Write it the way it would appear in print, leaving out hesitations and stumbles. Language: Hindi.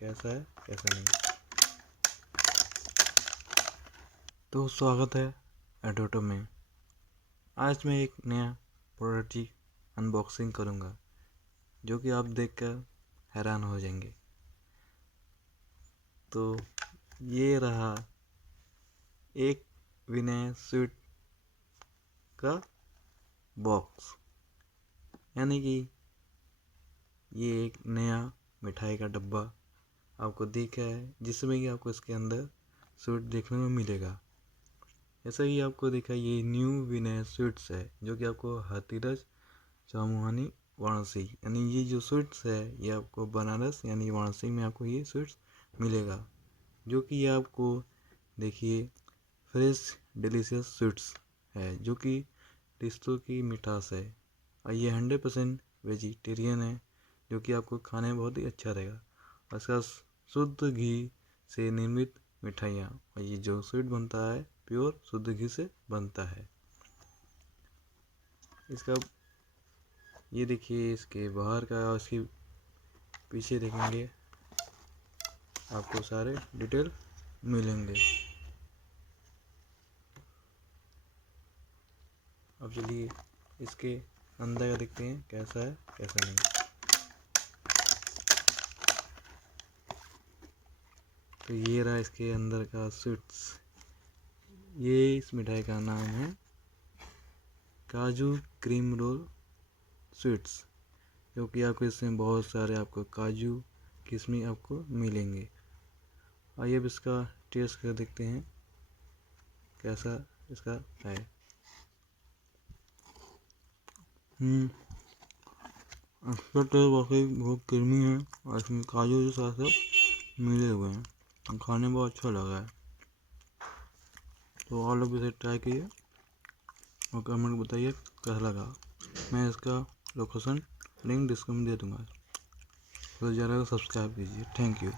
कैसा है कैसा नहीं। तो स्वागत है एडोटो में। आज मैं एक नया प्रोडक्ट की अनबॉक्सिंग करूँगा जो कि आप देखकर हैरान हो जाएंगे। तो ये रहा एक विनय स्वीट का बॉक्स, यानी कि ये एक नया मिठाई का डब्बा आपको दिख रहा है जिसमें कि आपको इसके अंदर स्वीट देखने में मिलेगा। जैसा कि आपको दिखा, ये न्यू विनय स्वीट्स है जो कि आपको हाथीरस जामुहानी वाराणसी, यानी ये जो स्वीट्स है ये आपको बनारस यानी वाराणसी में आपको ये स्वीट्स मिलेगा। जो कि ये आपको देखिए फ्रेश डिलीशियस स्वीट्स है जो कि रिश्तों की मिठास है, और ये 100% वेजिटेरियन है जो कि आपको खाने में बहुत ही अच्छा रहेगा। और इसका शुद्ध घी से निर्मित मिठाइयाँ, और ये जो स्वीट बनता है प्योर शुद्ध घी से बनता है। इसका ये देखिए इसके बाहर का और इसके पीछे देखेंगे आपको सारे डिटेल मिलेंगे। अब चलिए इसके अंदर का देखते हैं कैसा है कैसा नहीं। तो ये रहा इसके अंदर का स्वीट्स। ये इस मिठाई का नाम है काजू क्रीम रोल स्वीट्स, जो कि आपको इसमें बहुत सारे आपको काजू किशमिश आपको मिलेंगे। आइए अब इसका टेस्ट कर देखते हैं कैसा इसका है। इसका टेस्ट वाकई बहुत क्रीमी है और इसमें काजू के साथ सब मिले हुए हैं, खाने में बहुत अच्छा लगा है। तो आप लोग इसे ट्राई कीजिए और कमेंट बताइए कैसा लगा। मैं इसका लोकेशन लिंक डिस्क्रिप्शन में दे दूँगा, तो ज़्यादा सब्सक्राइब कीजिए। Thank you.